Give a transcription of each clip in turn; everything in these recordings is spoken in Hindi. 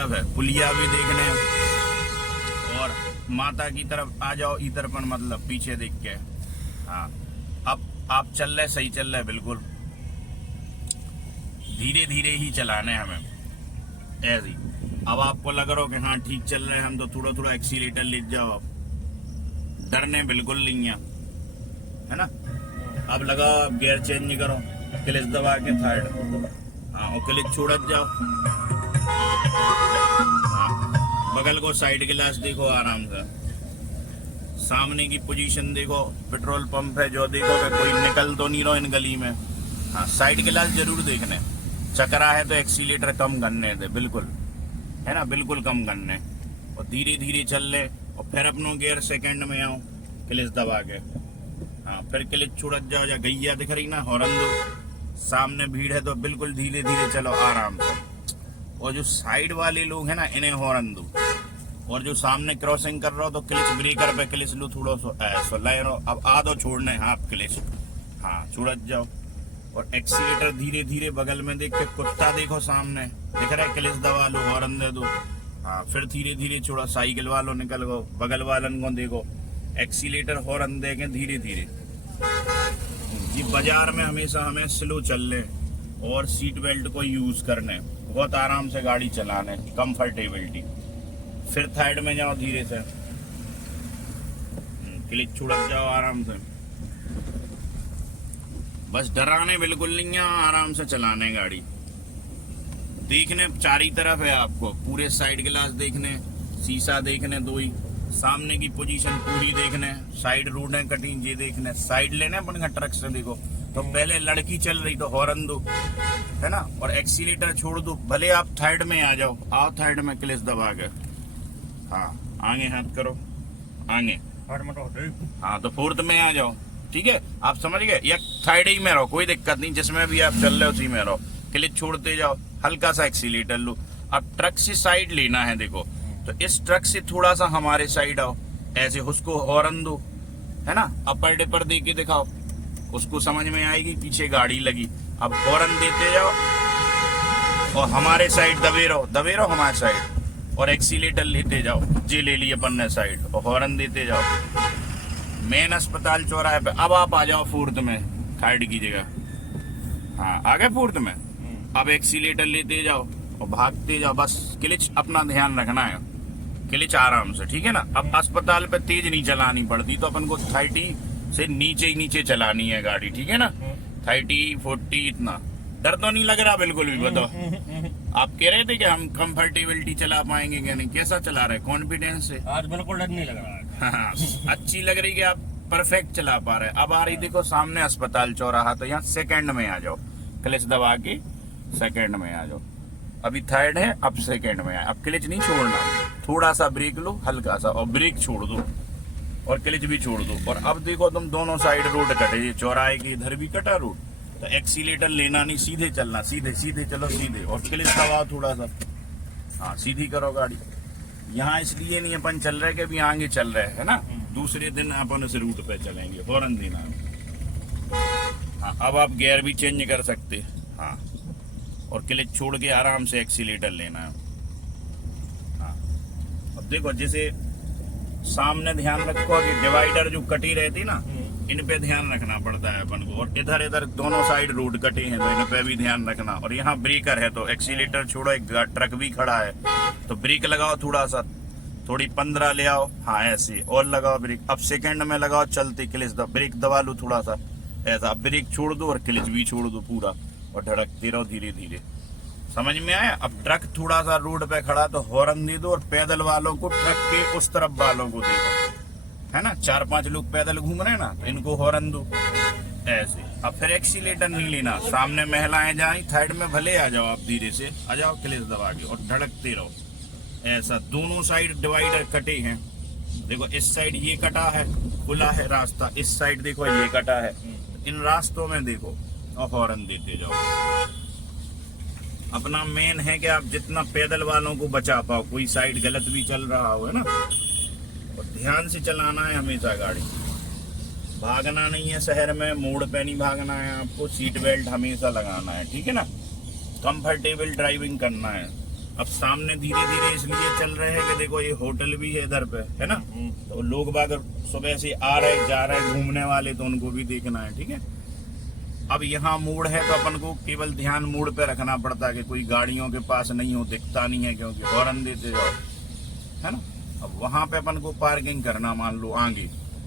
तरफ है, पुलिया भी देखने। और माता की तरफ आ जाओ इधर पर, मतलब पीछे देख के। हाँ, अब आप चल रहे, सही चल रहे, बिल्कुल धीरे धीरे ही चलाने हमें ऐसे ही। अब आपको लग रहा हो कि हाँ ठीक चल रहे हैं हम, तो थोड़ा थोड़ा एक्सीलेटर ले जाओ आप, डरने बिल्कुल नहीं है ना। अब लगाओ, अब गियर चेंज करो, क्लच दबा के थर्ड, हाँ, और क्लच छोड़त जाओ। हाँ, बगल को साइड गिलास देखो आराम से, सामने की पोजीशन देखो, पेट्रोल पंप है जो, देखो कि कोई निकल तो नहीं रहा इन गली में। हाँ, साइड गिलास जरूर देखने, चकरा है तो एक्सीलेटर कम करने दे, बिल्कुल है ना, बिल्कुल कम करने। और धीरे धीरे चल ले, और फिर अपनों गियर सेकंड में आओ, क्लच दबा के। हाँ, फिर क्लच छोड़त जाओ, या गैया दिख रही ना, हॉर्न दो, सामने भीड़ है तो बिल्कुल धीरे धीरे चलो आराम से। और जो साइड वाले लोग हैं ना, इन्हें हॉर्न दो, और जो सामने क्रॉसिंग कर रहा हो तो क्लच ब्रेकर पे क्लच लो, थोड़ा सो ले रहो। अब आधो छोड़ना है हाथ क्लच, हाँ, छोड़त जाओ। और एक्सीलेटर धीरे धीरे बगल में देख के, कुत्ता देखो सामने दिख रहा है, क्लच दबा लो, हॉर्न दे दो। हाँ, फिर धीरे धीरे छोड़ा, साइकिल वालों निकल गो, बगल वालन को देखो, एक्सीलेटर हॉर्न दे के धीरे धीरे जी। बाजार में हमेशा हमें स्लो चल ले, और सीट बेल्ट को यूज करने, बहुत आराम से गाड़ी चलाने, कंफर्टेबिलिटी। फिर थर्ड में जाओ धीरे से, क्लच छुड़क जाओ आराम से, बस डराने बिल्कुल नहीं है, आराम से चलाने गाड़ी। देखने चारी तरफ है आपको, पूरे साइड ग्लास देखने, शीशा देखने दो ही, सामने की पोजीशन पूरी देखने, साइड रोड है कटी ये देखने, साइड लेने अपन ट्रक से देखो। तो पहले लड़की चल रही तो हॉर्न दो, है ना, और एक्सीलेटर छोड़ दो, भले आप थर्ड में आ जाओ, आओ थर्ड में क्लच दबा के, हाँ, आगे हाथ करो, आगे, हाँ, तो फोर्थ में आ जाओ, ठीक है, आप समझ गए। या थर्ड ही में रहो, कोई दिक्कत नहीं, जिसमें भी आप चल रहे हो उसी में रहो, क्लच छोड़ते जाओ, हल्का सा एक्सीलेटर लो। अब ट्रक से साइड लेना है, देखो, तो इस ट्रक से थोड़ा सा हमारे साइड आओ, ऐसे उसको हॉर्न दो, है ना, अपर डिपर दे के दिखाओ, उसको समझ में आएगी पीछे गाड़ी लगी। अब हॉर्न देते जाओ, और हमारे साइड दबे रहो हमारे साइड, और एक्सीलेटर लेते जाओ, जी ले लिए अपन ने साइड, और हॉर्न देते जाओ। मेन अस्पताल चौराहे पे अब आप आ जाओ फोर्थ में, थर्ड की जगह, हाँ, आ गए फोर्थ में। अब एक्सीलेटर लेते जाओ और भागते जाओ, बस क्लच अपना ध्यान रखना है, क्लच आराम से, ठीक है ना। अब अस्पताल पे तेज नहीं चलानी पड़ती, तो अपन को 30 से नीचे ही नीचे चलानी है गाड़ी, ठीक है ना, 30, 40, इतना डर तो नहीं लग रहा बिल्कुल भी। बताओ, आप कह रहे थे कि हम कंफर्टेबिलिटी चला पाएंगे क्या नहीं, कैसा चला रहे, कॉन्फिडेंस से? आज बिल्कुल डर नहीं लग रहा है। हाँ, अच्छी लग रही कि आप परफेक्ट चला पा रहे। अब आ रही देखो सामने अस्पताल चौराहा, तो यहाँ सेकंड में आ जाओ, क्लच दबा के सेकंड में आ जाओ। अभी थर्ड है, अब सेकंड में आए, अब क्लच नहीं छोड़ना, थोड़ा सा ब्रेक लो हल्का सा, और ब्रेक छोड़ दो, और क्लच भी छोड़ दो। और अब देखो तुम दोनों साइड रोड कटे, ये चौराहे के इधर भी कटा रोड, तो एक्सीलेटर लेना नहीं, सीधे चलना, सीधे सीधे चलो सीधे, और क्लच दबाओ थोड़ा सा, हाँ, सीधी करो गाड़ी। यहाँ इसलिए नहीं अपन चल रहे कि अभी आगे चल रहे है ना, दूसरे दिन अपन उस रूट पे चलेंगे, हॉर्न देना। हाँ, अब आप गियर भी चेंज कर सकते, हाँ, और क्लच छोड़ के आराम से एक्सीलेटर लेना है। हाँ, अब देखो, जैसे सामने ध्यान रखो कि डिवाइडर जो कटी रहती ना, इन पे ध्यान रखना पड़ता है अपन को, और इधर इधर दोनों साइड रोड कटे हैं तो इन पे भी ध्यान रखना। और यहाँ ब्रेकर है तो एक्सीलेटर छोड़ो, एक ट्रक भी खड़ा है तो ब्रेक लगाओ थोड़ा सा, थोड़ी 15 ले आओ, हाँ, ऐसे और लगाओ ब्रेक। अब सेकंड में लगाओ चलते, क्लच ब्रेक दबा लो थोड़ा सा, ऐसा ब्रेक छोड़ दो और क्लच भी छोड़ दो पूरा, और धड़कते रहो धीरे धीरे। समझ में आया? अब ट्रक थोड़ा सा रोड पे खड़ा तो हॉर्न दे दो, और पैदल वालों को, ट्रक के उस तरफ वालों को देखो, है ना, 4-5 लोग पैदल घूम रहे हैं ना, इनको हॉर्न दो ऐसे। अब फिर एक्सीलेटर नहीं लेना, सामने महिलाएं जाए, थर्ड में भले आ जाओ, आप धीरे से आ जाओ, क्लच दबा के, और धड़कते रहो ऐसा। दोनों साइड डिवाइडर कटे हैं, देखो इस साइड ये कटा है, खुला है रास्ता, इस साइड देखो ये कटा है, इन रास्तों में देखो और हॉर्न देते जाओ। अपना मेन है कि आप जितना पैदल वालों को बचा पाओ, कोई साइड गलत भी चल रहा हो, है ना, और ध्यान से चलाना है हमेशा गाड़ी, भागना नहीं है शहर में, मोड़ पे नहीं भागना है आपको, सीट बेल्ट हमेशा लगाना है, ठीक है ना, कंफर्टेबल ड्राइविंग करना है। अब सामने धीरे धीरे इसलिए चल रहे हैं कि देखो ये होटल भी है इधर पे, है ना। तो लोग बाग सुबह से आ रहे जा रहे घूमने वाले, तो उनको भी देखना है, ठीक है। अब यहाँ मोड़ है तो अपन को केवल ध्यान मोड़ पे रखना पड़ता है कि कोई गाड़ियों के पास नहीं हो, दिखता नहीं है क्योंकि हॉर्न देते जाओ, है ना। अब वहां पे अपन को पार्किंग करना, मान लो आगे,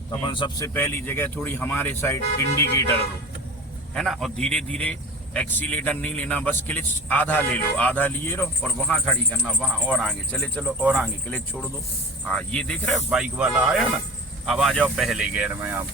तो अपन सबसे पहली जगह थोड़ी हमारे साइड इंडिकेटर दो, है ना। और धीरे धीरे एक्सीलेटर नहीं लेना, बस क्लिच आधा ले लो, आधा लिए रहो और वहां खड़ी करना, वहां और आगे चले चलो और आगे क्लिच छोड़ दो। हाँ ये देख रहे हो बाइक वाला आया ना। अब आ जाओ पहले गियर में आप।